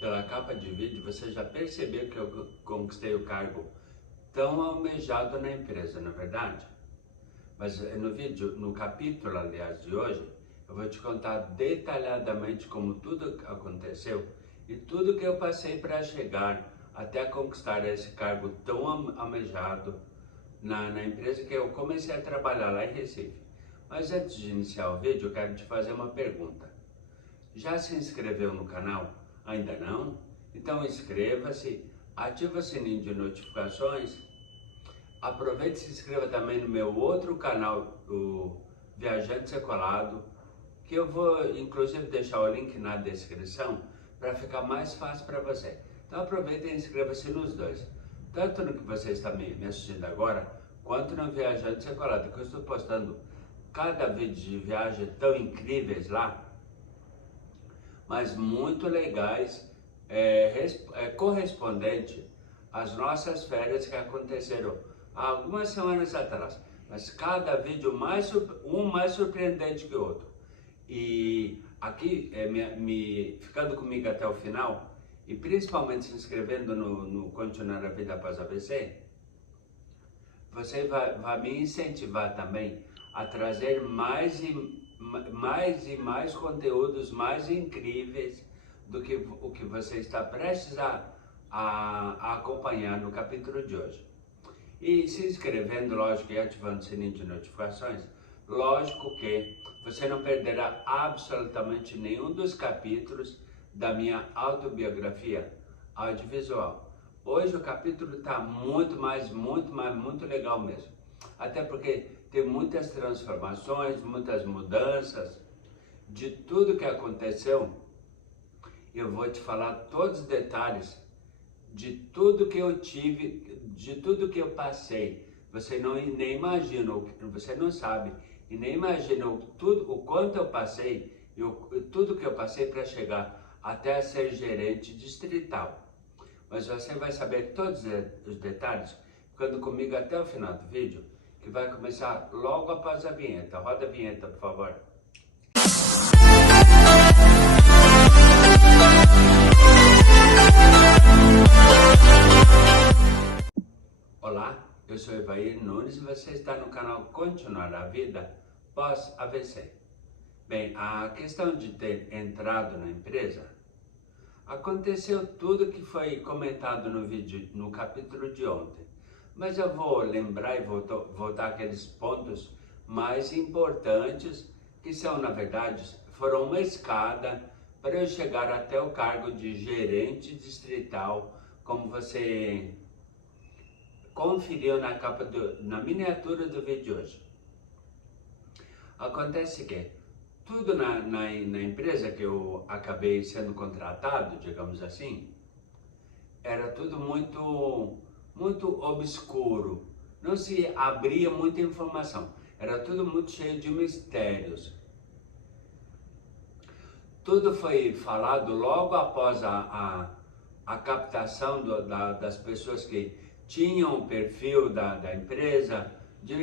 pela capa de vídeo, você já percebeu que eu conquistei o cargo tão almejado na empresa, não é verdade? Mas no vídeo, no capítulo, aliás, de hoje, eu vou te contar detalhadamente como tudo aconteceu e tudo que eu passei para chegar até conquistar esse cargo tão almejado na empresa que eu comecei a trabalhar lá em Recife. Mas antes de iniciar o vídeo, eu quero te fazer uma pergunta. Já se inscreveu no canal? Ainda não? Então inscreva-se, ative o sininho de notificações, aproveite e se inscreva também no meu outro canal, o Viajante Secolado, que eu vou inclusive deixar o link na descrição para ficar mais fácil para você. Então aproveite e inscreva-se nos dois, tanto no que você está me assistindo agora, quanto no Viajante Secolado, que eu estou postando cada vídeo de viagem tão incríveis lá, mas muito legais, correspondente às nossas férias que aconteceram há algumas semanas atrás, mas cada vídeo um mais surpreendente que o outro. E aqui, ficando comigo até o final, e principalmente se inscrevendo no Continuar a Vida Após AVC, você vai me incentivar também a trazer mais e mais conteúdos mais incríveis do que o que você está prestes a acompanhar no capítulo de hoje. E se inscrevendo, lógico, e ativando o sininho de notificações, lógico que você não perderá absolutamente nenhum dos capítulos da minha autobiografia audiovisual. Hoje o capítulo está muito legal mesmo. Até porque tem muitas transformações, muitas mudanças, de tudo que aconteceu. Eu vou te falar todos os detalhes de tudo que eu tive, de tudo que eu passei. Você nem imagina, você não sabe e nem imagina o quanto eu passei e tudo que eu passei para chegar até ser gerente distrital. Mas você vai saber todos os detalhes ficando comigo até o final do vídeo, que vai começar logo após a vinheta. Roda a vinheta, por favor. Olá, eu sou Evair Nunes e você está no canal Continuar a Vida Pós-AVC. Bem, a questão de ter entrado na empresa, aconteceu tudo que foi comentado no vídeo, no capítulo de ontem. Mas eu vou lembrar e voltar aqueles pontos mais importantes, que são, na verdade, foram uma escada para eu chegar até o cargo de gerente distrital, como você conferiu na miniatura do vídeo de hoje. Acontece que tudo na empresa que eu acabei sendo contratado, digamos assim, era tudo muito obscuro, não se abria muita informação, era tudo muito cheio de mistérios. Tudo foi falado logo após a captação das pessoas que tinham o perfil da empresa, de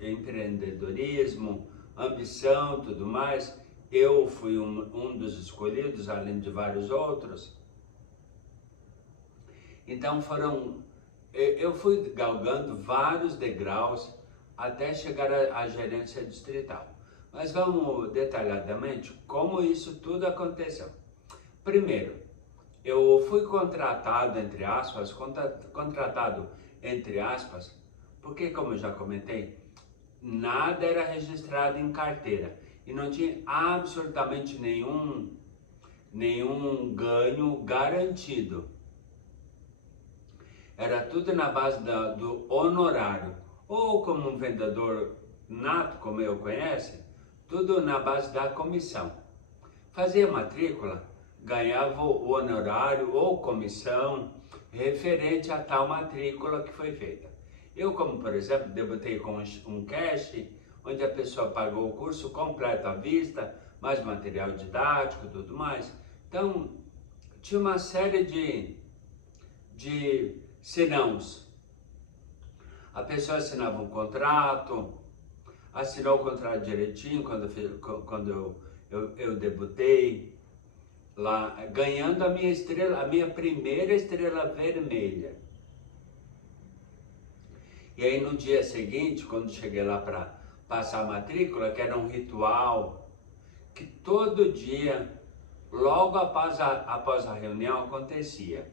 empreendedorismo, ambição, tudo mais. Eu fui um dos escolhidos, além de vários outros. Então eu fui galgando vários degraus até chegar à gerência distrital. Mas vamos detalhadamente como isso tudo aconteceu. Primeiro, eu fui contratado, entre aspas, porque, como eu já comentei, nada era registrado em carteira e não tinha absolutamente nenhum ganho garantido. Era tudo na base do honorário, ou como um vendedor nato, como eu conheço, tudo na base da comissão. Fazia matrícula, ganhava o honorário ou comissão referente a tal matrícula que foi feita. Eu, como por exemplo, debutei com um cash, onde a pessoa pagou o curso completo à vista, mais material didático e tudo mais. Então, tinha uma série de senãos. A pessoa assinava um contrato, assinou o contrato direitinho quando eu debutei. lá ganhando a minha estrela, a minha primeira estrela vermelha. E aí no dia seguinte, quando cheguei lá para passar a matrícula, que era um ritual que todo dia, logo após a reunião, acontecia.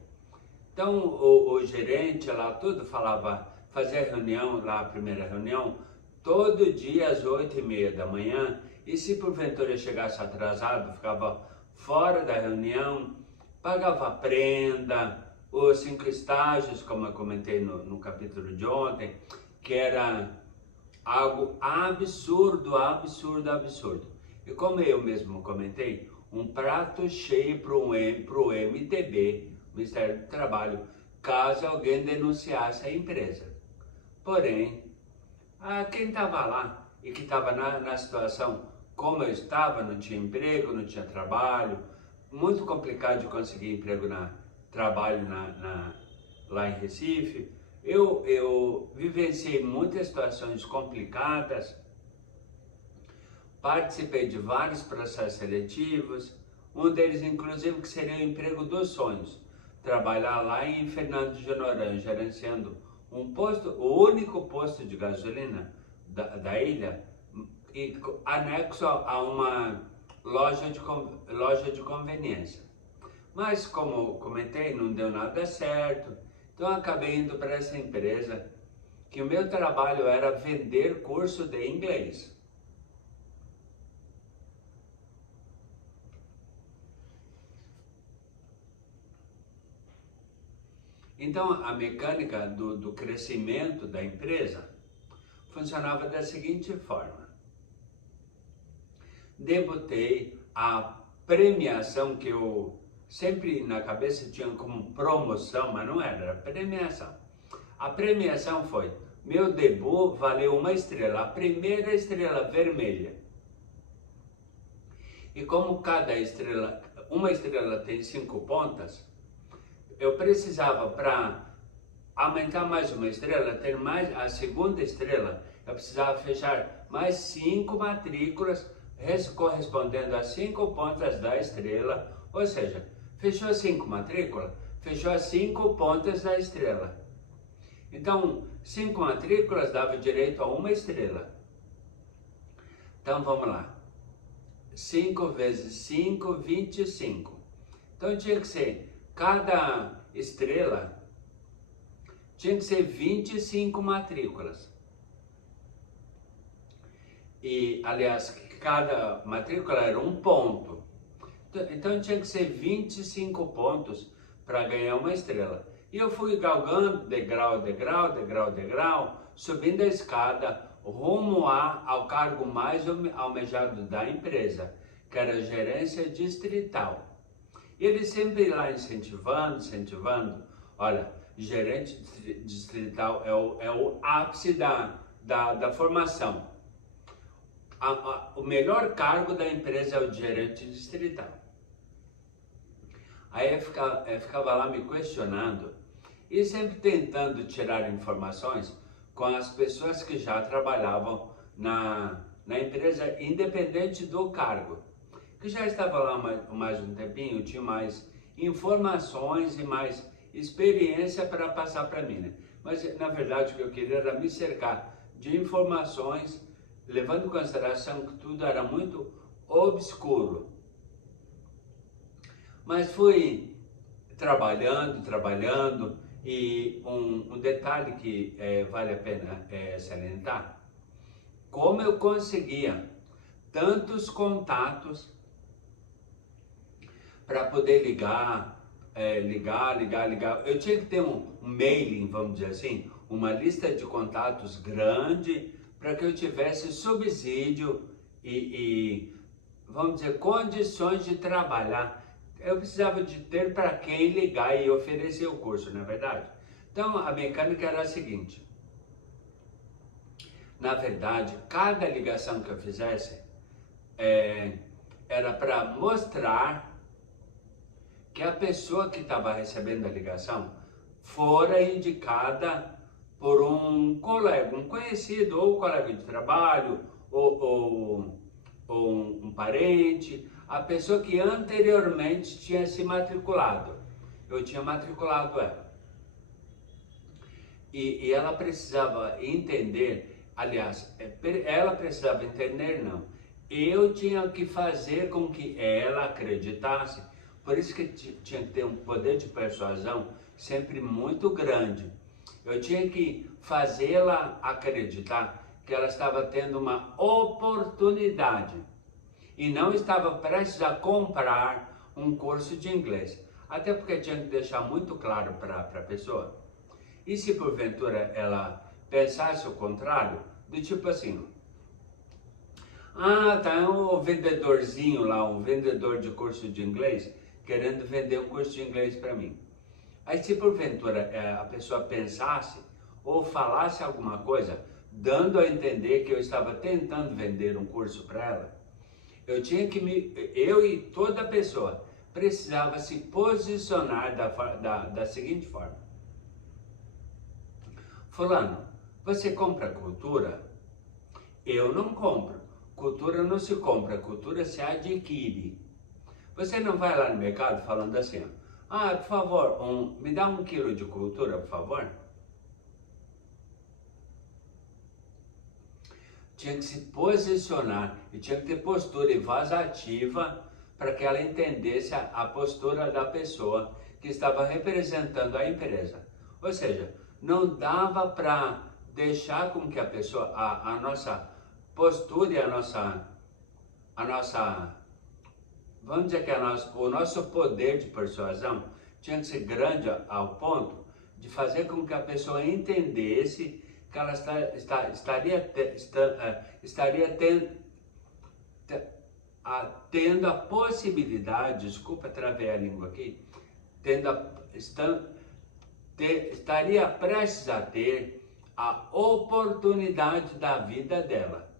Então o gerente lá tudo falava, fazia reunião lá, a primeira reunião, todo dia às 8h30 da manhã, e se porventura chegasse atrasado, ficava fora da reunião, pagava prenda, os 5 estágios, como eu comentei no capítulo de ontem, que era algo absurdo, absurdo, absurdo. E como eu mesmo comentei, um prato cheio para o MTB, Ministério do Trabalho, caso alguém denunciasse a empresa. Porém, quem estava lá e que estava na situação como eu estava, não tinha emprego, não tinha trabalho, muito complicado de conseguir emprego trabalho lá em Recife. Eu vivenciei muitas situações complicadas, participei de vários processos seletivos, um deles inclusive que seria o emprego dos sonhos, trabalhar lá em Fernando de Noronha, gerenciando o único posto de gasolina da ilha, anexo a uma loja de conveniência. Mas como comentei, não deu nada certo, então acabei indo para essa empresa, que o meu trabalho era vender curso de inglês. Então a mecânica do crescimento da empresa funcionava da seguinte forma: debutei a premiação, que eu sempre na cabeça tinha como promoção, mas não era premiação. A premiação foi, meu debut valeu 1 estrela, a primeira estrela vermelha. E como uma estrela tem 5 pontas, eu precisava, para aumentar mais 1 estrela, ter mais a segunda estrela, eu precisava fechar mais 5 matrículas correspondendo a 5 pontas da estrela, ou seja, fechou 5 matrículas, fechou as 5 pontas da estrela. Então, 5 matrículas dava direito a 1 estrela. Então vamos lá, 5 vezes 5, 25. Então tinha que ser, cada estrela tinha que ser 25 matrículas. E, aliás, cada matrícula era 1 ponto. Então tinha que ser 25 pontos para ganhar 1 estrela. E eu fui galgando degrau, degrau, degrau, degrau, subindo a escada, rumo ao cargo mais almejado da empresa, que era a gerência distrital. E ele sempre lá incentivando, olha, gerente distrital é o ápice da formação. O melhor cargo da empresa é o de gerente distrital. Aí eu ficava lá me questionando e sempre tentando tirar informações com as pessoas que já trabalhavam na empresa, independente do cargo, que já estava lá mais um tempinho, tinha mais informações e mais experiência para passar para mim, né? Mas na verdade o que eu queria era me cercar de informações, levando em consideração que tudo era muito obscuro. Mas fui trabalhando, e um detalhe que vale a pena salientar: como eu conseguia tantos contatos para poder ligar. Eu tinha que ter um mailing, vamos dizer assim, uma lista de contatos grande, para que eu tivesse subsídio e, vamos dizer, condições de trabalhar. Eu precisava de ter para quem ligar e oferecer o curso, não é verdade? Então a mecânica era a seguinte: na verdade, cada ligação que eu fizesse era para mostrar que a pessoa que estava recebendo a ligação fora indicada por um colega, um conhecido, ou colega de trabalho, ou um parente, a pessoa que anteriormente tinha se matriculado. Eu tinha matriculado ela. E ela precisava entender, aliás, ela precisava entender, não. Eu tinha que fazer com que ela acreditasse. Por isso que tinha que ter um poder de persuasão sempre muito grande. Eu tinha que fazê-la acreditar que ela estava tendo uma oportunidade e não estava prestes a comprar um curso de inglês. Até porque tinha que deixar muito claro para a pessoa. E se porventura ela pensasse o contrário, do tipo assim, ah, tá um vendedorzinho lá, um vendedor de curso de inglês, querendo vender um curso de inglês para mim. Aí se porventura a pessoa pensasse ou falasse alguma coisa, dando a entender que eu estava tentando vender um curso para ela, eu e toda pessoa precisava se posicionar da seguinte forma. Fulano, você compra cultura? Eu não compro. Cultura não se compra, cultura se adquire. Você não vai lá no mercado falando assim, ah, por favor, me dá 1 quilo de cultura, por favor? Tinha que se posicionar e tinha que ter postura e voz ativa para que ela entendesse a postura da pessoa que estava representando a empresa. Ou seja, não dava para deixar com que a pessoa, a nossa postura e a nossa, vamos dizer que o nosso poder de persuasão tinha que ser grande ao ponto de fazer com que a pessoa entendesse que ela estaria tendo a possibilidade, desculpa, travei a língua aqui, estaria prestes a ter a oportunidade da vida dela.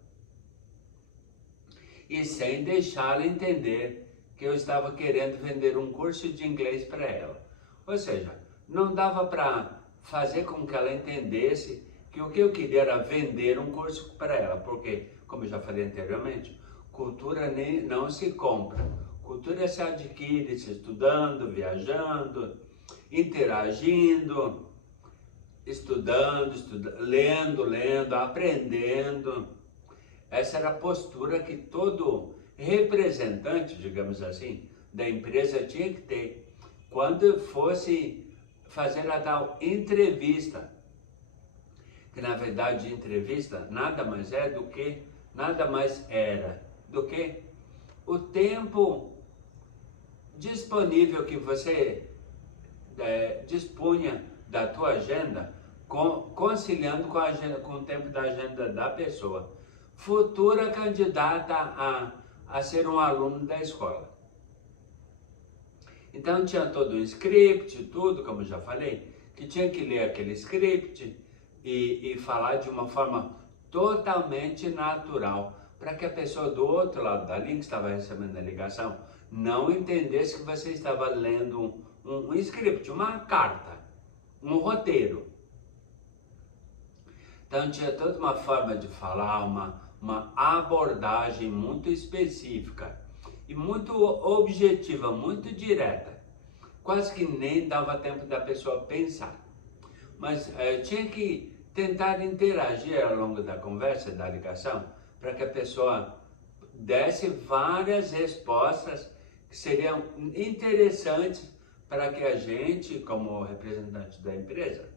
E sem deixá-la entender que eu estava querendo vender um curso de inglês para ela. Ou seja, não dava para fazer com que ela entendesse que o que eu queria era vender um curso para ela, porque, como eu já falei anteriormente, cultura não se compra. Cultura se adquire se estudando, viajando, interagindo, lendo, aprendendo. Essa era a postura que todo representante, digamos assim, da empresa tinha que ter quando fosse fazer a tal entrevista. Que na verdade entrevista nada mais era do que o tempo disponível que você dispunha da tua agenda, conciliando com o tempo da agenda da pessoa, futura candidata a ser um aluno da escola. Então tinha todo um script, tudo, como já falei, que tinha que ler aquele script e falar de uma forma totalmente natural, para que a pessoa do outro lado da linha, que estava recebendo a ligação, não entendesse que você estava lendo um script, uma carta, um roteiro. Então tinha toda uma forma de falar, uma abordagem muito específica e muito objetiva, muito direta. Quase que nem dava tempo da pessoa pensar. Mas tinha que tentar interagir ao longo da conversa, da ligação, para que a pessoa desse várias respostas que seriam interessantes para que a gente, como representante da empresa,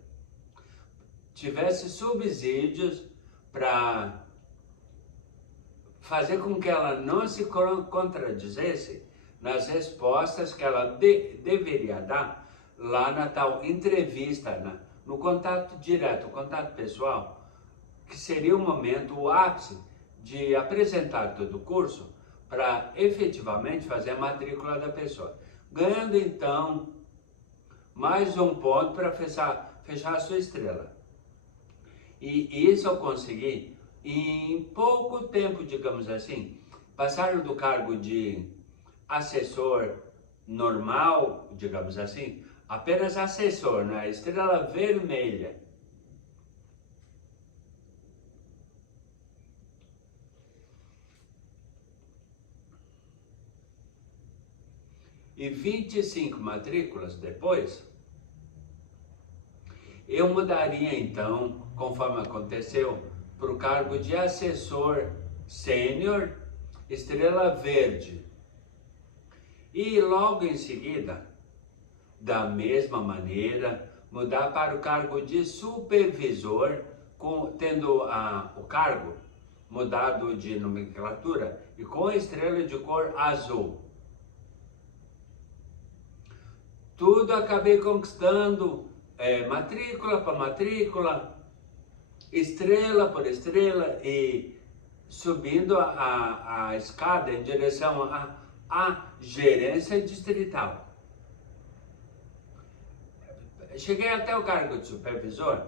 tivesse subsídios para fazer com que ela não se contradizesse nas respostas que ela deveria dar lá na tal entrevista, no contato direto, o contato pessoal, que seria o momento, o ápice de apresentar todo o curso para efetivamente fazer a matrícula da pessoa. Ganhando então mais um ponto para fechar a sua estrela. E isso eu consegui em pouco tempo, digamos assim. Passaram do cargo de assessor normal, digamos assim, apenas assessor, né? Estrela vermelha. e 25 matrículas depois, eu mudaria então, conforme aconteceu, para o cargo de assessor sênior, estrela verde. E logo em seguida, da mesma maneira, mudar para o cargo de supervisor, tendo o cargo mudado de nomenclatura e com a estrela de cor azul. Tudo acabei conquistando, matrícula por matrícula, estrela por estrela e subindo a escada em direção à gerência distrital. Cheguei até o cargo de supervisor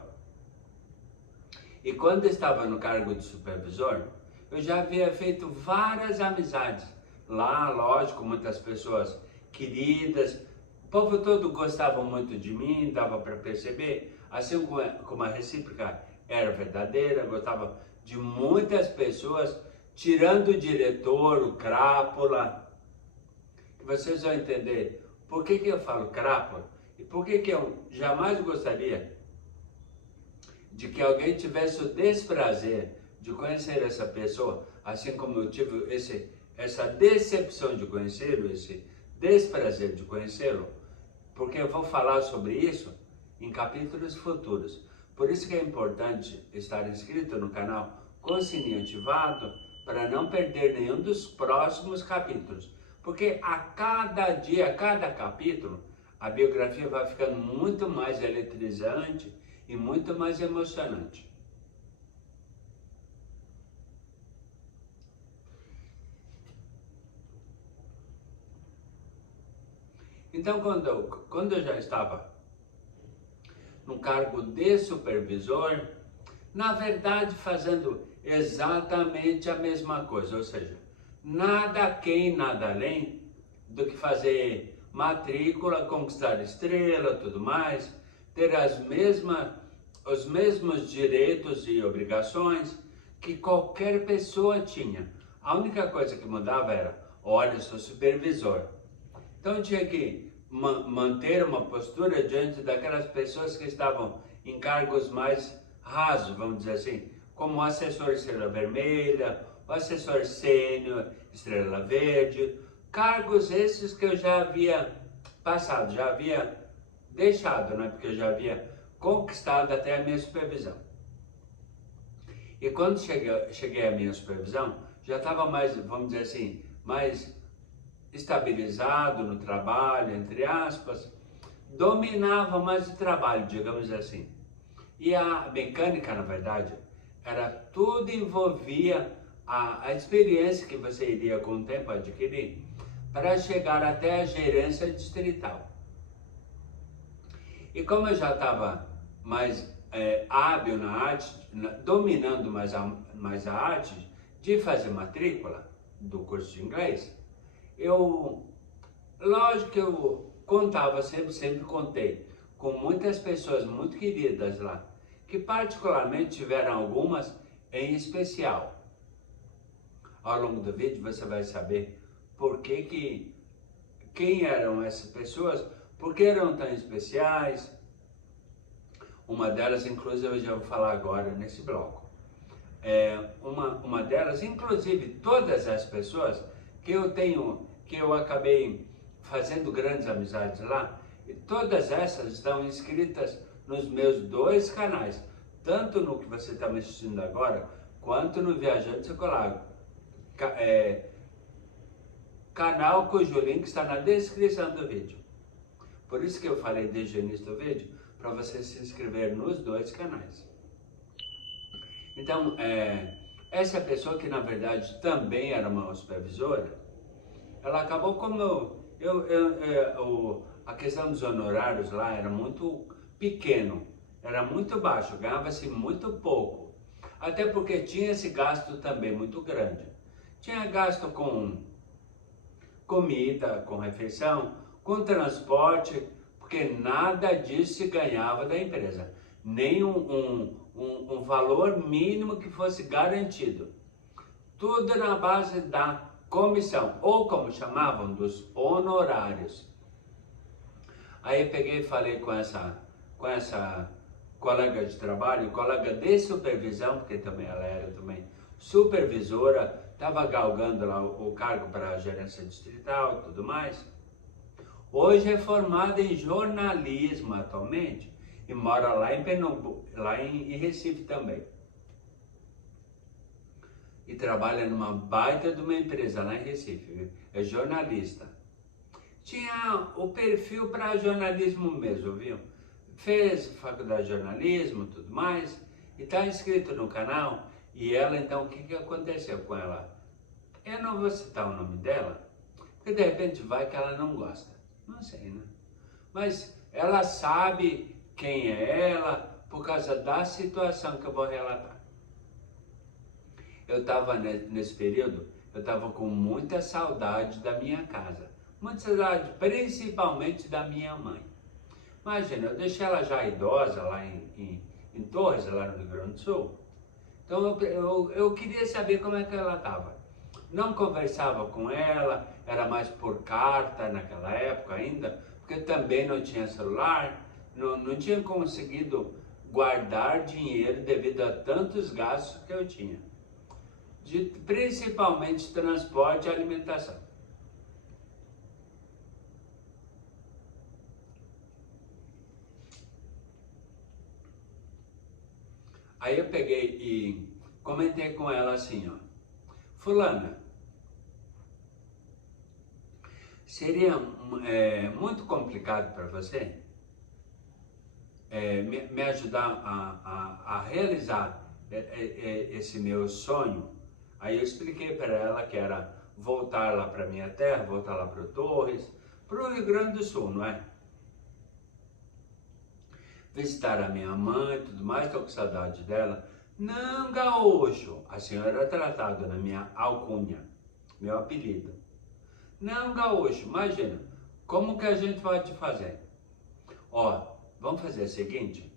e quando estava no cargo de supervisor, eu já havia feito várias amizades. Lá, lógico, muitas pessoas queridas, o povo todo gostava muito de mim, dava para perceber, assim como a recíproca era verdadeira, gostava de muitas pessoas, tirando o diretor, o crápula. Vocês vão entender por que eu falo crápula e por que eu jamais gostaria de que alguém tivesse o desprazer de conhecer essa pessoa, assim como eu tive essa decepção de conhecê-lo, esse desprazer de conhecê-lo, porque eu vou falar sobre isso em capítulos futuros. Por isso que é importante estar inscrito no canal com o sininho ativado para não perder nenhum dos próximos capítulos. Porque a cada dia, a cada capítulo, a biografia vai ficando muito mais eletrizante e muito mais emocionante. Então, quando eu já estava no cargo de supervisor, na verdade fazendo exatamente a mesma coisa, ou seja, nada aquém, nada além do que fazer matrícula, conquistar estrela, tudo mais, ter os mesmos direitos e obrigações que qualquer pessoa tinha. A única coisa que mudava era, olha, eu sou supervisor. Então eu tinha que manter uma postura diante daquelas pessoas que estavam em cargos mais rasos, vamos dizer assim, como o assessor estrela vermelha, o assessor sênior estrela verde, cargos esses que eu já havia passado, já havia deixado, né? Porque eu já havia conquistado até a minha supervisão. E quando cheguei à minha supervisão, já estava mais, vamos dizer assim, mais estabilizado no trabalho, entre aspas, dominava mais o trabalho, digamos assim. E a mecânica, na verdade, era tudo envolvia a experiência que você iria com o tempo adquirir para chegar até a gerência distrital. E como eu já estava mais hábil na arte, dominando mais a arte de fazer matrícula do curso de inglês, lógico que eu contava sempre contei com muitas pessoas muito queridas lá, que particularmente tiveram algumas em especial. Ao longo do vídeo você vai saber quem eram essas pessoas, por que eram tão especiais. Uma delas, inclusive, eu já vou falar agora nesse bloco. Uma delas, inclusive, todas as pessoas que eu acabei fazendo grandes amizades lá, e todas essas estão inscritas nos meus 2 canais, tanto no que você está me assistindo agora, quanto no Viajante Secular. Canal cujo link está na descrição do vídeo. Por isso que eu falei desde o início do vídeo, para você se inscrever nos 2 canais. Então, essa pessoa que na verdade também era uma supervisora, ela acabou como a questão dos honorários lá era muito pequeno, era muito baixo, ganhava-se muito pouco. Até porque tinha esse gasto também muito grande. Tinha gasto com comida, com refeição, com transporte, porque nada disso se ganhava da empresa. Nem um valor mínimo que fosse garantido. Tudo na base da comissão, ou como chamavam, dos honorários. Aí eu peguei e falei com essa colega de trabalho, colega de supervisão, porque também ela era também supervisora, estava galgando lá o cargo para a gerência distrital e tudo mais. Hoje é formada em jornalismo atualmente e mora lá em Pernambuco, lá em Recife também. E trabalha numa baita de uma empresa lá em Recife, viu? É jornalista. Tinha o perfil para jornalismo mesmo, viu? Fez faculdade de jornalismo, tudo mais, e está inscrito no canal. E ela, então, o que aconteceu com ela? Eu não vou citar o nome dela, porque de repente vai que ela não gosta. Não sei, né? Mas ela sabe quem é ela por causa da situação que eu vou relatar. Eu estava nesse período, eu estava com muita saudade da minha casa. Muita saudade, principalmente da minha mãe. Imagina, eu deixei ela já idosa lá em Torres, lá no Rio Grande do Sul. Então eu queria saber como é que ela estava. Não conversava com ela, era mais por carta naquela época ainda, porque também não tinha celular, não tinha conseguido guardar dinheiro devido a tantos gastos que eu tinha. Principalmente transporte e alimentação. Aí eu peguei e comentei com ela assim, ó, fulana, seria muito complicado para você me ajudar a realizar esse meu sonho? Aí eu expliquei para ela que era voltar lá para minha terra, voltar lá para o Torres, para o Rio Grande do Sul, não é? Visitar a minha mãe e tudo mais, estou com saudade dela. Não, gaúcho, assim eu era tratado na minha alcunha, meu apelido. Não, gaúcho, imagina, como que a gente pode fazer? Ó, vamos fazer o seguinte,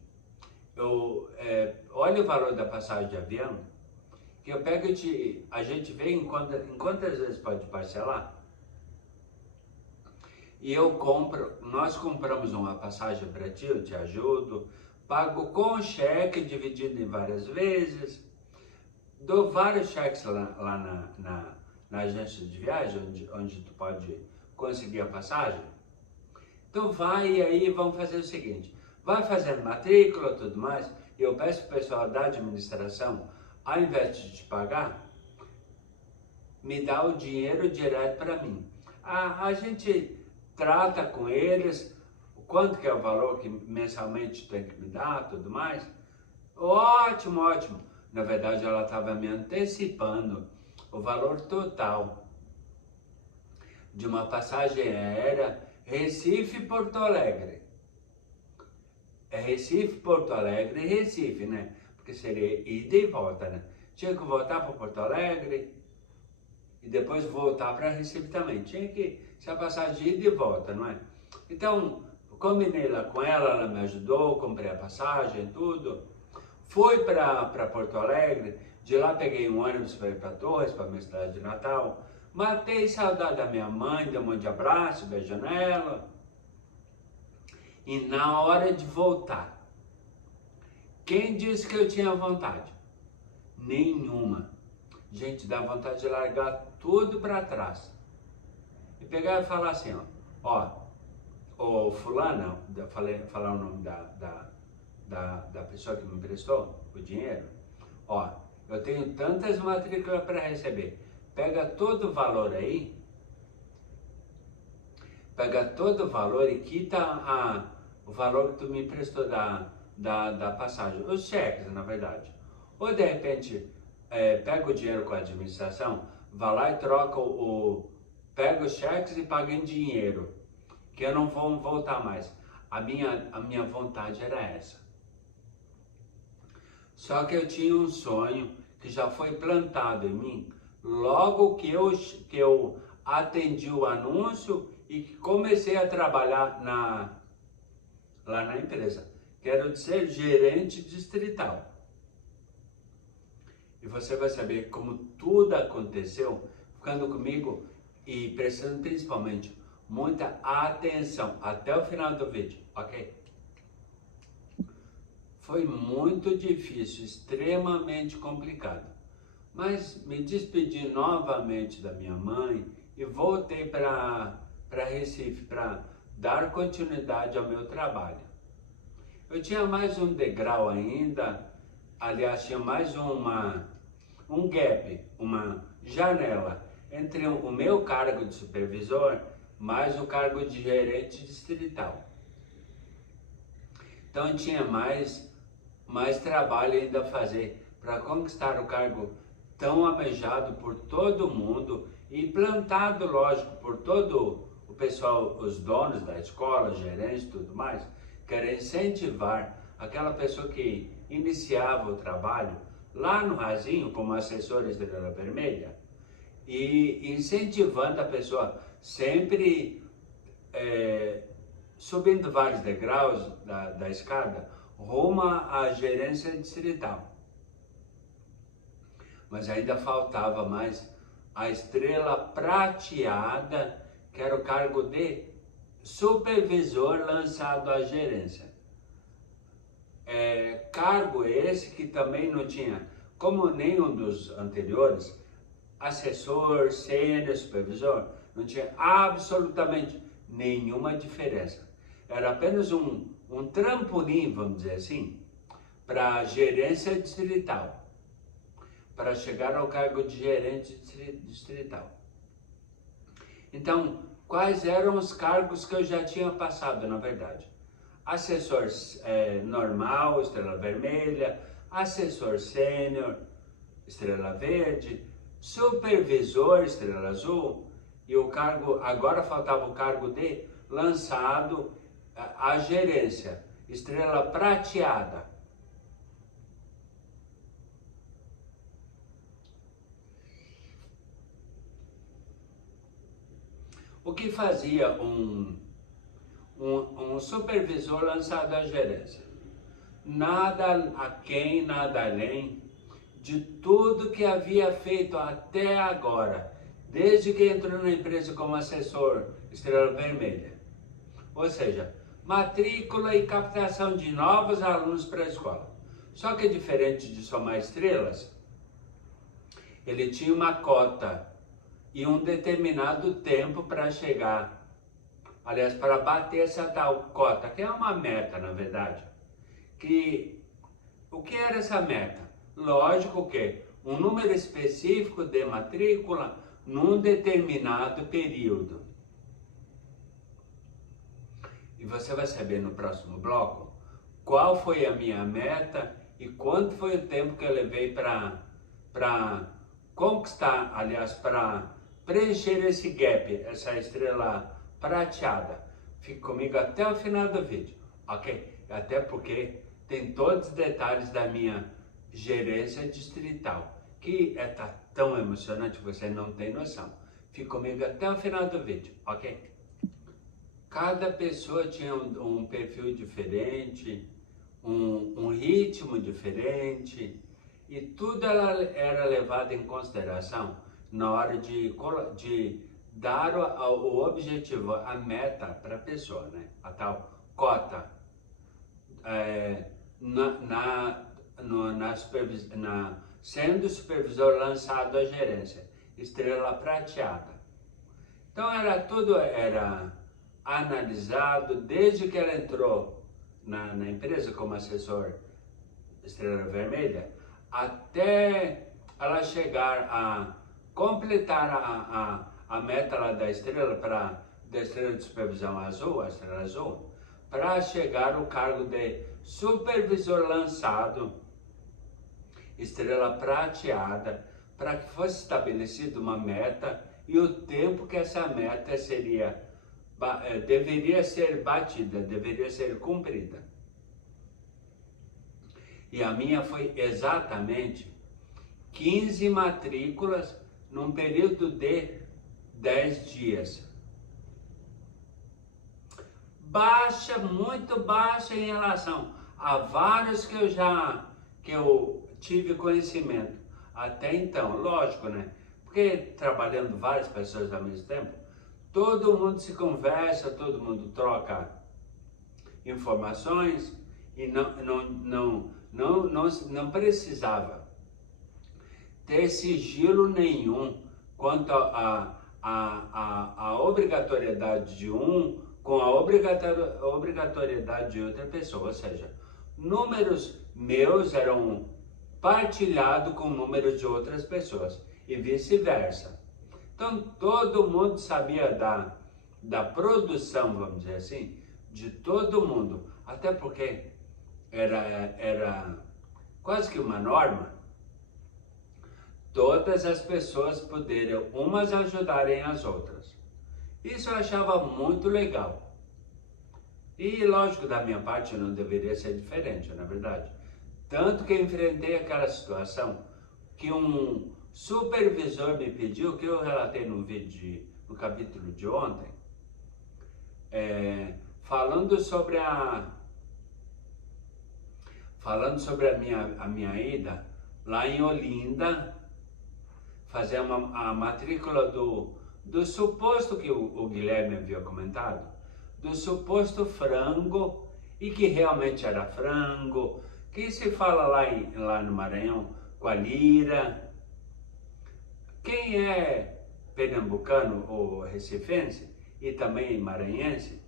olha o valor da passagem de avião, que eu pego a gente vê em quantas vezes pode parcelar, e nós compramos uma passagem para ti, eu te ajudo, pago com cheque dividido em várias vezes, dou vários cheques lá na agência de viagem, onde tu pode conseguir a passagem. Então vai aí, vamos fazer o seguinte, vai fazendo matrícula e tudo mais, eu peço para o pessoal da administração, ao invés de te pagar, me dá o dinheiro direto para mim. A gente trata com eles, quanto que é o valor que mensalmente tem que me dar, tudo mais. Ótimo, ótimo. Na verdade, ela estava me antecipando o valor total de uma passagem aérea Recife-Porto Alegre. É Recife-Porto Alegre e Recife, né? Porque seria ida e volta, né? Tinha que voltar para Porto Alegre e depois voltar para Recife também. Tinha que ser a passagem de ida e volta, não é? Então, combinei lá com ela me ajudou, comprei a passagem, tudo. Fui para Porto Alegre, de lá peguei um ônibus para ir para Torres, para minha cidade de Natal. Matei saudade da minha mãe, dei um monte de abraço, beijo nela. E na hora de voltar, quem disse que eu tinha vontade? Nenhuma. Gente, dá vontade de largar tudo para trás. E pegar e falar assim, ó, ô fulana, falar o nome da pessoa que me emprestou o dinheiro, ó, eu tenho tantas matrículas para receber, pega todo o valor aí, pega todo o valor e quita o valor que tu me emprestou da passagem, os cheques, na verdade. Ou de repente, pega o dinheiro com a administração, vai lá e troca pega os cheques e paga em dinheiro, que eu não vou voltar mais. A minha vontade era essa. Só que eu tinha um sonho que já foi plantado em mim, logo que eu atendi o anúncio e que comecei a trabalhar lá na empresa. Quero ser gerente distrital. E você vai saber como tudo aconteceu, ficando comigo e prestando principalmente muita atenção até o final do vídeo, ok? Foi muito difícil, extremamente complicado, mas me despedi novamente da minha mãe e voltei para Recife para dar continuidade ao meu trabalho. Eu tinha mais um degrau ainda, aliás, tinha mais um gap, uma janela entre o meu cargo de supervisor mais o cargo de gerente distrital. Então eu tinha mais trabalho ainda a fazer para conquistar o cargo tão almejado por todo mundo e plantado, lógico, por todo o pessoal, os donos da escola, gerentes e tudo mais, que era incentivar aquela pessoa que iniciava o trabalho lá no rasinho como assessor Estrela Vermelha e incentivando a pessoa sempre subindo vários degraus da escada rumo à gerência distrital. Mas ainda faltava mais a estrela prateada, que era o cargo de supervisor lançado à gerência. Cargo esse que também não tinha, como nenhum dos anteriores, assessor, sênior, supervisor, não tinha absolutamente nenhuma diferença. Era apenas um trampolim, vamos dizer assim, para a gerência distrital, para chegar ao cargo de gerente distrital. Então, quais eram os cargos que eu já tinha passado, na verdade? Assessor normal, Estrela Vermelha, assessor sênior, Estrela Verde, supervisor, Estrela Azul, e o cargo, agora faltava o cargo de lançado à gerência, Estrela Prateada. O que fazia um supervisor lançado à gerência? Nada aquém, nada além de tudo que havia feito até agora, desde que entrou na empresa como assessor Estrela Vermelha. Ou seja, matrícula e captação de novos alunos para a escola. Só que diferente de somar estrelas, ele tinha uma cota e um determinado tempo para chegar, aliás, para bater essa tal cota, que é uma meta, na verdade. O que era essa meta? Lógico que um número específico de matrícula num determinado período. E você vai saber no próximo bloco qual foi a minha meta e quanto foi o tempo que eu levei para conquistar, aliás, para preencher esse gap, essa estrela prateada. Fique comigo até o final do vídeo, ok? Até porque tem todos os detalhes da minha gerência distrital, que tá tão emocionante que você não tem noção. Fique comigo até o final do vídeo, ok? Cada pessoa tinha um perfil diferente, um ritmo diferente, e tudo era levado em consideração na hora de dar o objetivo, a meta para a pessoa, né? A tal cota. Sendo supervisor lançado à gerência, estrela prateada. Então tudo era analisado desde que ela entrou na empresa como assessor Estrela Vermelha, até ela chegar a completar a meta lá da estrela, da estrela de supervisão azul, a estrela azul, para chegar ao cargo de supervisor lançado, estrela prateada, para que fosse estabelecida uma meta e o tempo que essa meta deveria ser batida, deveria ser cumprida. E a minha foi exatamente 15 matrículas num período de 10 dias. Baixa, muito baixa em relação a vários que eu tive conhecimento até então, lógico, né? Porque trabalhando várias pessoas ao mesmo tempo, todo mundo se conversa, todo mundo troca informações e não precisava ter sigilo nenhum quanto a obrigatoriedade de um com a obrigatoriedade de outra pessoa, ou seja, números meus eram partilhados com números de outras pessoas e vice-versa. Então todo mundo sabia da produção, vamos dizer assim, de todo mundo, até porque era quase que uma norma, todas as pessoas poderiam umas ajudarem as outras. Isso eu achava muito legal. E lógico, da minha parte não deveria ser diferente, na verdade. Tanto que eu enfrentei aquela situação que um supervisor me pediu, que eu relatei no vídeo, no capítulo de ontem, falando sobre a minha ida lá em Olinda, fazer a matrícula do suposto que o Guilherme havia comentado, do suposto frango, e que realmente era frango, que se fala lá no Maranhão, com a lira. Quem é pernambucano ou recifense, e também maranhense,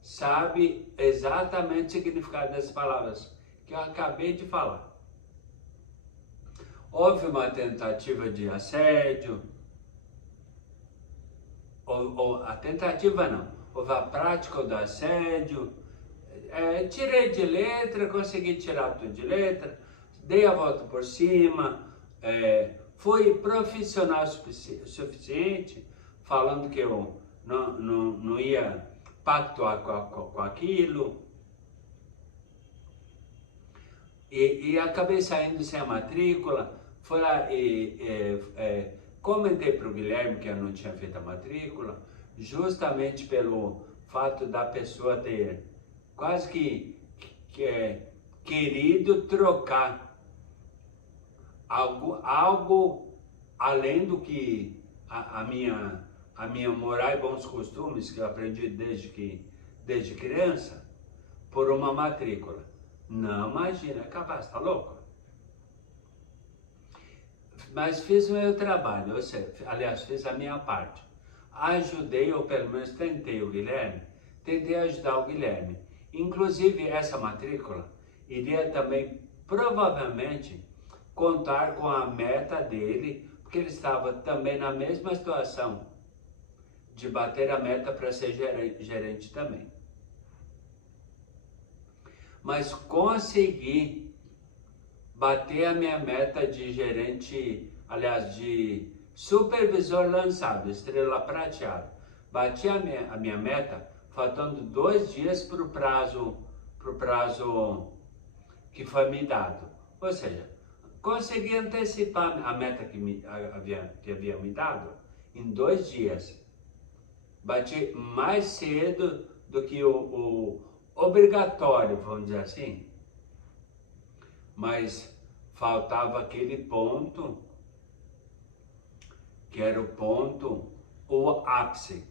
sabe exatamente o significado das palavras que eu acabei de falar. Houve uma tentativa de assédio, a tentativa não, houve a prática do assédio, tirei de letra, consegui tirar tudo de letra, dei a volta por cima, fui profissional suficiente, falando que eu não ia pactuar com aquilo, e acabei saindo sem a matrícula. Foi lá comentei para o Guilherme que eu não tinha feito a matrícula, justamente pelo fato da pessoa ter quase que querido trocar algo além do que a minha moral e bons costumes que eu aprendi desde criança, por uma matrícula. Não, imagina, é capaz, tá louco? Mas fiz o meu trabalho, ou seja, aliás, fiz a minha parte. Ajudei, ou pelo menos tentei ajudar o Guilherme. Inclusive, essa matrícula iria também, provavelmente, contar com a meta dele, porque ele estava também na mesma situação de bater a meta para ser gerente também. Mas consegui bater a minha meta de gerente, aliás, de supervisor lançado, estrela prateada. Bati a minha meta faltando 2 dias para o prazo que foi me dado. Ou seja, consegui antecipar a meta que havia me dado em 2 dias. Bati mais cedo do que o obrigatório, vamos dizer assim. Mas faltava aquele ponto, que era o ápice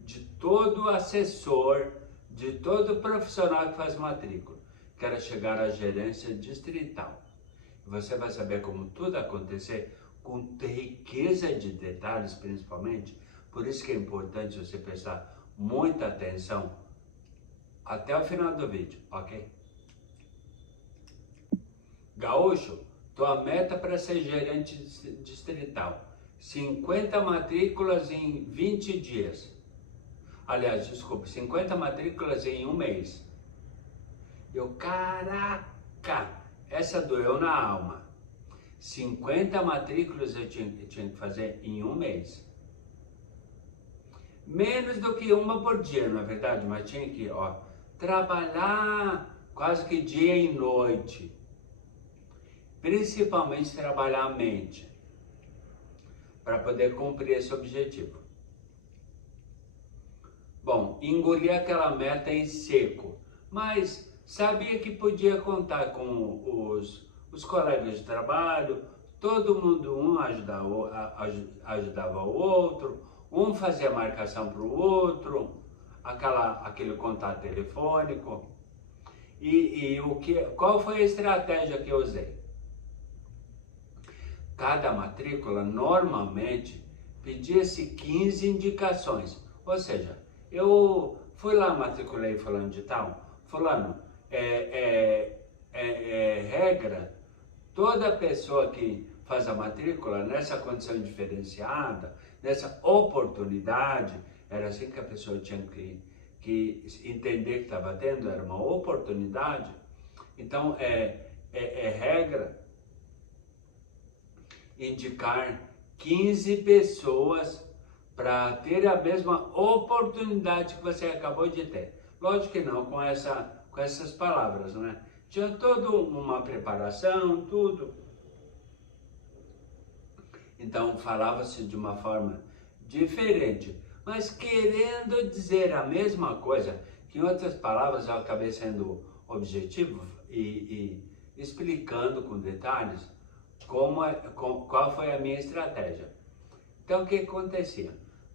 de todo assessor, de todo profissional que faz matrícula, que era chegar à gerência distrital. E você vai saber como tudo acontecer, com riqueza de detalhes principalmente. Por isso que é importante você prestar muita atenção até o final do vídeo, ok? Gaúcho, tua meta para ser gerente distrital, 50 matrículas em 20 dias. Aliás, desculpa, 50 matrículas em 1 mês. Eu, caraca, essa doeu na alma. 50 matrículas eu tinha que fazer em 1 mês. Menos do que uma por dia, na verdade, mas tinha que, trabalhar quase que dia e noite. Principalmente trabalhar a mente, para poder cumprir esse objetivo. Bom, engoli aquela meta em seco, mas sabia que podia contar com os colegas de trabalho, todo mundo ajudava o outro, Um fazia marcação para o outro, aquele contato telefônico. Qual foi a estratégia que eu usei? Cada matrícula normalmente pedia-se 15 indicações. Ou seja, eu fui lá, matriculei fulano de tal. Fulano, regra, toda pessoa que faz a matrícula nessa condição diferenciada, nessa oportunidade, era assim que a pessoa tinha que entender que estava tendo, era uma oportunidade. Então, regra indicar 15 pessoas para ter a mesma oportunidade que você acabou de ter. Lógico que não com essas palavras, né? Tinha toda uma preparação, tudo. Então falava-se de uma forma diferente, mas querendo dizer a mesma coisa, que em outras palavras eu acabei sendo objetivo e explicando com detalhes qual foi a minha estratégia. Então o que acontecia?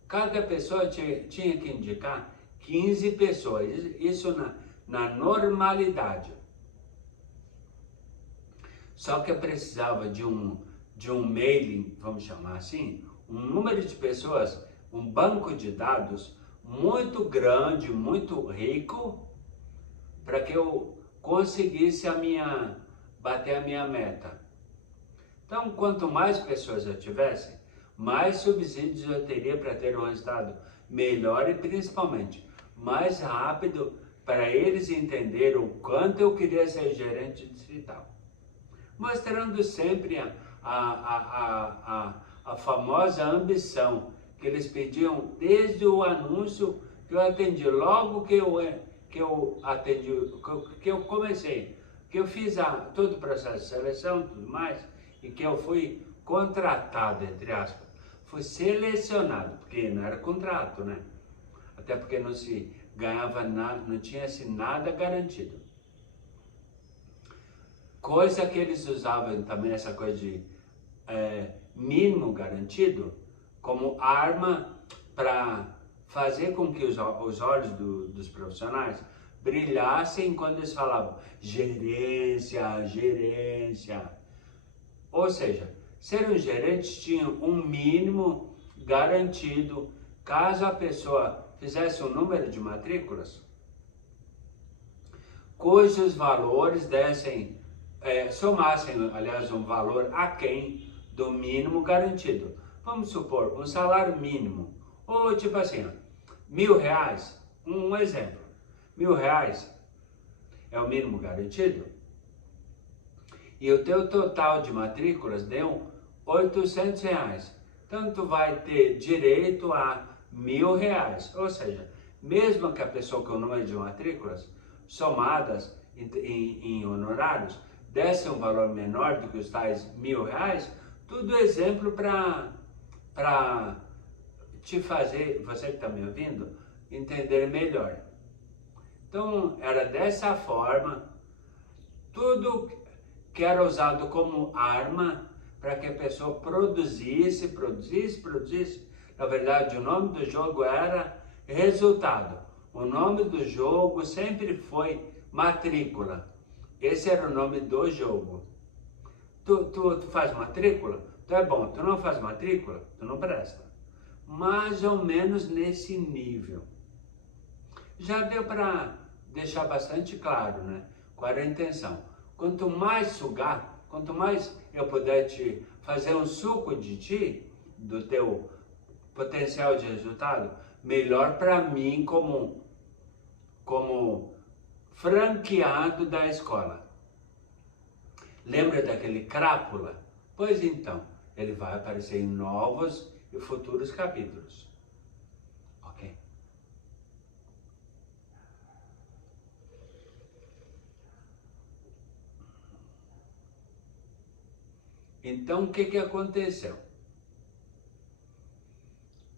Cada pessoa tinha que indicar 15 pessoas, isso na normalidade. Só que eu precisava de um mailing, vamos chamar assim, um número de pessoas, um banco de dados muito grande, muito rico, para que eu conseguisse bater a minha meta. Então, quanto mais pessoas eu tivesse, mais subsídios eu teria para ter um resultado melhor e principalmente mais rápido para eles entenderem o quanto eu queria ser gerente distrital. Mostrando sempre a famosa ambição que eles pediam desde o anúncio que eu atendi, logo que eu atendi, que eu comecei, que eu fiz todo o processo de seleção e tudo mais, e que eu fui contratado, entre aspas, fui selecionado, porque não era contrato, né? Até porque não se ganhava nada, não tinha-se nada garantido. Coisa que eles usavam também, essa coisa de mínimo garantido, como arma para fazer com que os olhos dos profissionais brilhassem quando eles falavam gerência, gerência. Ou seja, ser um gerente tinha um mínimo garantido caso a pessoa fizesse um número de matrículas cujos valores somassem, aliás, um valor aquém do mínimo garantido. Vamos supor, um salário mínimo, ou tipo assim, R$1.000, um exemplo, R$1.000 é o mínimo garantido, e o teu total de matrículas deu R$800, então tu vai ter direito a R$1.000, ou seja, mesmo que a pessoa com o número de matrículas somadas em honorários desse um valor menor do que os tais R$1.000, tudo exemplo para te fazer, você que está me ouvindo, entender melhor. Então, era dessa forma, tudo que era usado como arma para que a pessoa produzisse. Na verdade, o nome do jogo era resultado. O nome do jogo sempre foi matrícula. Esse era o nome do jogo. Tu faz matrícula? Tu é bom. Tu não faz matrícula? Tu não presta. Mais ou menos nesse nível. Já deu para deixar bastante claro, né? Qual era a intenção. Quanto mais sugar, quanto mais eu puder te fazer um suco de ti, do teu potencial de resultado, melhor para mim como franqueado da escola. Lembra daquele crápula? Pois então, ele vai aparecer em novos e futuros capítulos. Ok? Então, o que aconteceu?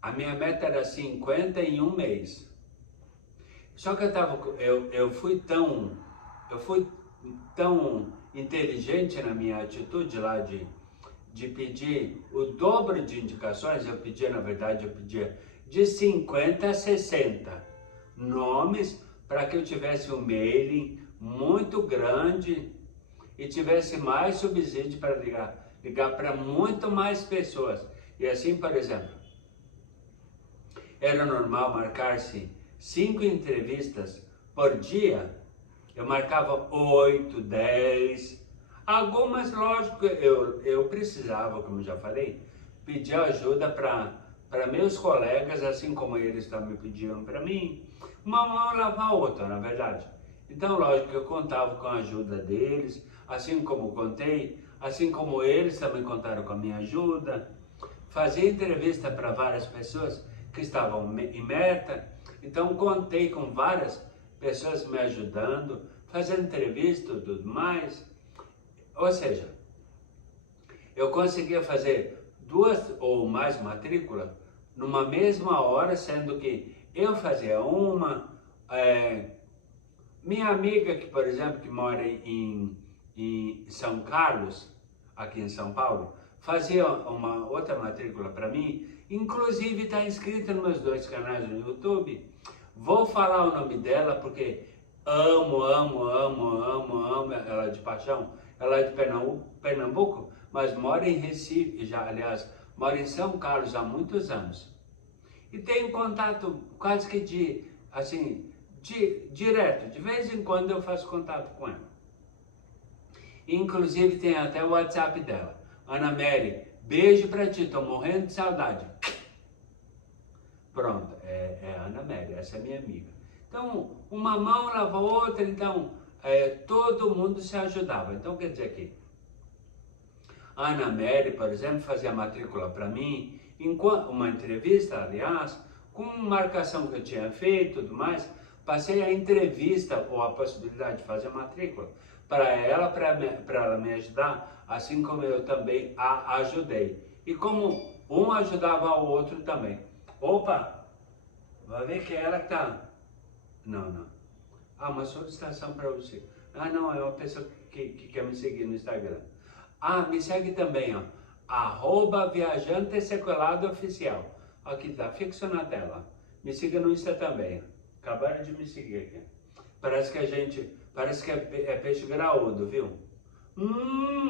A minha meta era 50 em um mês. Só que eu fui tão inteligente na minha atitude lá de pedir o dobro de indicações. Eu pedia de 50 a 60 nomes para que eu tivesse um mailing muito grande e tivesse mais subsídio para ligar para muito mais pessoas. E assim, por exemplo, era normal marcar-se 5 entrevistas por dia. Eu marcava 8, 10. Algumas, lógico, eu precisava, como já falei, pedir ajuda para meus colegas, assim como eles também pediam para mim. Uma mão lava a outra, na verdade. Então, lógico que eu contava com a ajuda deles, assim como contei, assim como eles também contaram com a minha ajuda. Fazia entrevista para várias pessoas que estavam em meta, então contei com várias pessoas me ajudando, fazendo entrevista e tudo mais. Ou seja, eu conseguia fazer 2 ou mais matrículas numa mesma hora, sendo que eu fazia uma, minha amiga que, por exemplo, que mora em São Carlos, aqui em São Paulo, fazia uma outra matrícula para mim, inclusive está inscrita nos meus 2 canais no YouTube. Vou falar o nome dela porque amo ela de paixão. Ela é de Pernambuco, mas mora em Recife, já, aliás, mora em São Carlos há muitos anos. E tenho contato quase que direto, de vez em quando eu faço contato com ela. Inclusive tem até o WhatsApp dela. Ana Mary, beijo pra ti, tô morrendo de saudade. Pronto, é a Ana Mary, essa é minha amiga. Então, uma mão lava a outra, então todo mundo se ajudava. Então quer dizer que a Ana Mary, por exemplo, fazia a matrícula para mim, uma entrevista, aliás, com marcação que eu tinha feito e tudo mais, passei a entrevista ou a possibilidade de fazer a matrícula para ela me ajudar, assim como eu também a ajudei. E como um ajudava o outro também. Opa, vai ver que ela tá... Não. Ah, uma solicitação para você. Ah, não, é uma pessoa que quer me seguir no Instagram. Ah, me segue também, ó. @viajantesequelado_oficial. Aqui tá, fixo na tela. Me siga no Insta também, ó. Acabaram de me seguir aqui. Parece que é peixe graúdo, viu?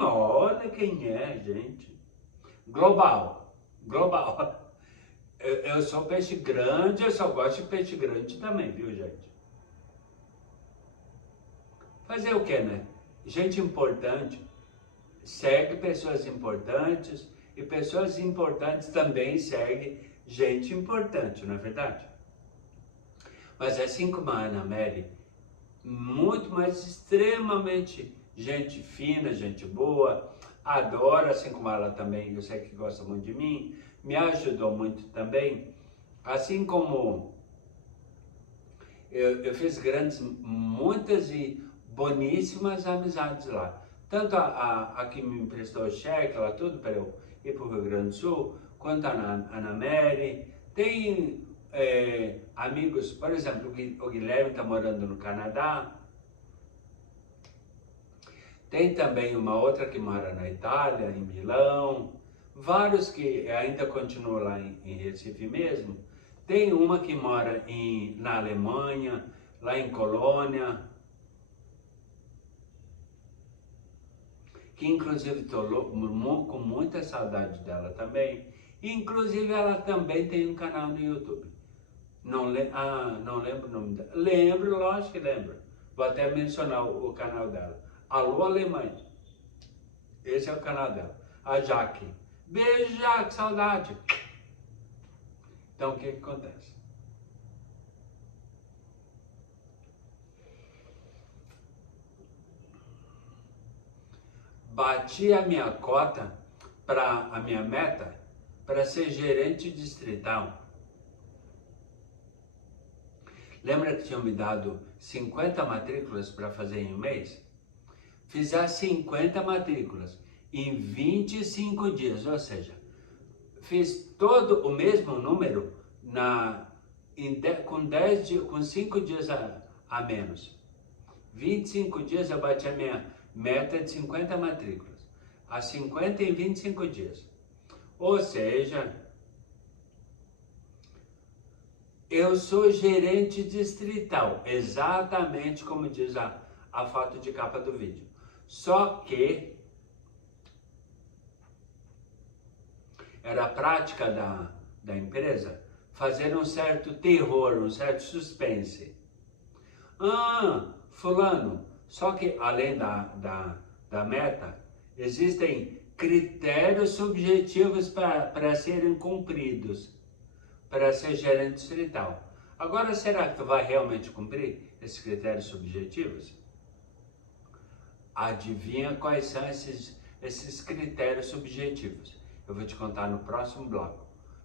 Olha quem é, gente. Global. Eu sou peixe grande, eu só gosto de peixe grande também, viu, gente? Fazer o que, né? Gente importante segue pessoas importantes e pessoas importantes também seguem gente importante, não é verdade? Mas assim como a Ana Mary, muito mais extremamente gente fina, gente boa, adora, assim como ela também, eu sei que gosta muito de mim, me ajudou muito também, assim como eu fiz muitas e boníssimas amizades lá. Tanto a que me emprestou o cheque, lá tudo para eu ir para o Rio Grande do Sul, quanto a Ana Mary. Tem amigos, por exemplo, o Guilherme está morando no Canadá. Tem também uma outra que mora na Itália, em Milão. Vários que ainda continuam lá em Recife mesmo. Tem uma que mora na Alemanha, lá em Colônia, que inclusive estou com muita saudade dela também. Inclusive ela também tem um canal no YouTube. Não lembro o nome dela. Lembro, lógico que lembro. Vou até mencionar o canal dela. Alô Alemanha. Esse é o canal dela. A Jaque. Beijo, Jaque, saudade. Então o que acontece? Bati a minha cota para a minha meta para ser gerente distrital. Lembra que tinham me dado 50 matrículas para fazer em um mês? Fiz as 50 matrículas em 25 dias, ou seja, fiz todo o mesmo número com 5 dias a menos. 25 dias eu bati a minha meta de 50 matrículas. As 50 em 25 dias. Ou seja, Eu sou gerente distrital, exatamente como diz a foto de capa do vídeo. Só que era a prática da empresa fazer um certo terror, um certo suspense. Fulano, só que além da meta, existem critérios subjetivos para serem cumpridos, para ser gerente distrital. Agora, será que tu vai realmente cumprir esses critérios subjetivos? Adivinha quais são esses critérios subjetivos? Eu vou te contar no próximo bloco,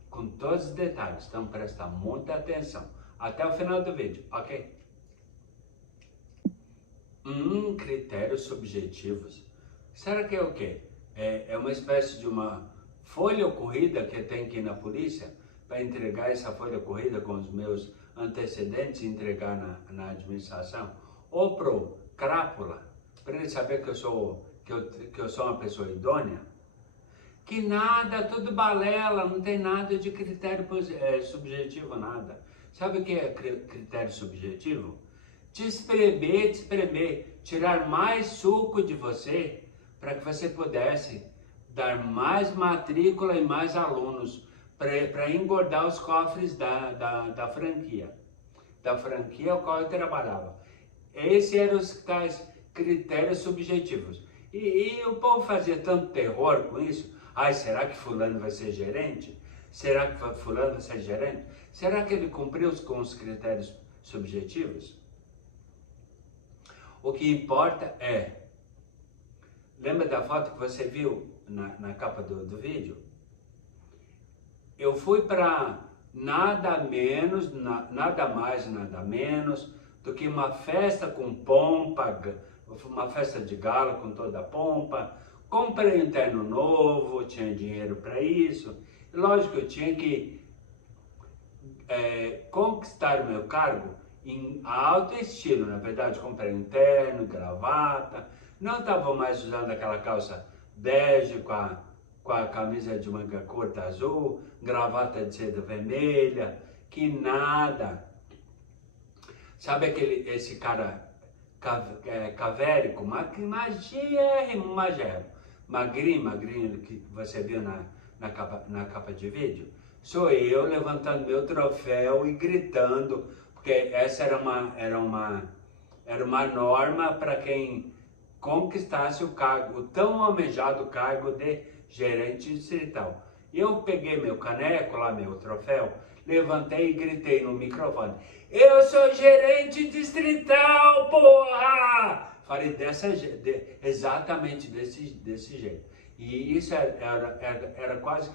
com todos os detalhes, então presta muita atenção. Até o final do vídeo, ok? Critérios subjetivos. Será que é o quê? É uma espécie de uma folha ocorrida que tem que ir na polícia para entregar essa folha ocorrida com os meus antecedentes e entregar na administração? Ou pro crápula, para ele saber que eu sou uma pessoa idônea? Que nada, tudo balela, não tem nada de critério subjetivo, nada. Sabe o que é critério subjetivo? Te espremer, tirar mais suco de você, para que você pudesse dar mais matrícula e mais alunos, para engordar os cofres da franquia. Da franquia ao qual eu trabalhava. Esses eram os tais critérios subjetivos. E o povo fazia tanto terror com isso. Ai, será que fulano vai ser gerente? Será que fulano vai ser gerente? Será que ele cumpriu com os critérios subjetivos? O que importa é, lembra da foto que você viu na capa do vídeo? Eu fui para nada mais, nada menos do que uma festa com pompa, uma festa de gala com toda a pompa. Comprei um terno novo, tinha dinheiro para isso. Lógico, eu tinha que conquistar o meu cargo em alto estilo. Na verdade, comprei um terno, gravata. Não estava mais usando aquela calça bege com a camisa de manga curta azul, gravata de seda vermelha, que nada. Sabe esse cara cavérico, magrinho que você viu na capa de vídeo? Sou eu levantando meu troféu e gritando, porque essa era uma norma para quem conquistasse o cargo, o tão almejado cargo de gerente distrital. Eu peguei meu caneco lá, meu troféu, levantei e gritei no microfone: eu sou gerente distrital, porra! Falei exatamente desse jeito. E isso era quase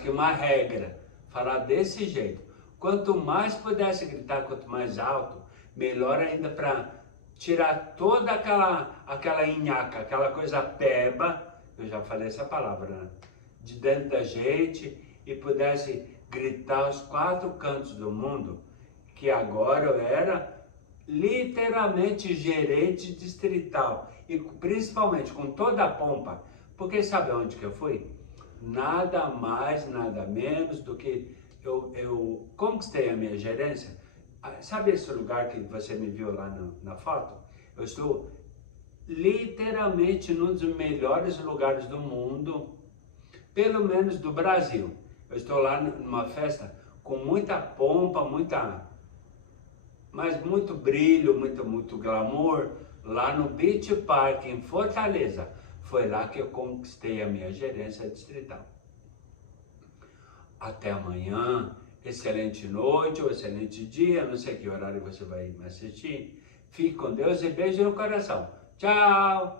que uma regra, falar desse jeito. Quanto mais pudesse gritar, quanto mais alto, melhor ainda para tirar toda aquela nhaca, aquela coisa peba, eu já falei essa palavra, né? De dentro da gente, e pudesse gritar aos 4 cantos do mundo que agora eu era literalmente gerente distrital, e principalmente com toda a pompa, porque sabe onde que eu fui? Nada mais, nada menos do que eu conquistei a minha gerência. Sabe esse lugar que você me viu lá na foto? Eu estou literalmente num dos melhores lugares do mundo, pelo menos do Brasil. Eu estou lá numa festa com muita pompa, mas muito brilho, muito glamour, lá no Beach Park, em Fortaleza. Foi lá que eu conquistei a minha gerência distrital. Até amanhã, excelente noite ou excelente dia, não sei que horário você vai me assistir. Fique com Deus e beijo no coração. Tchau!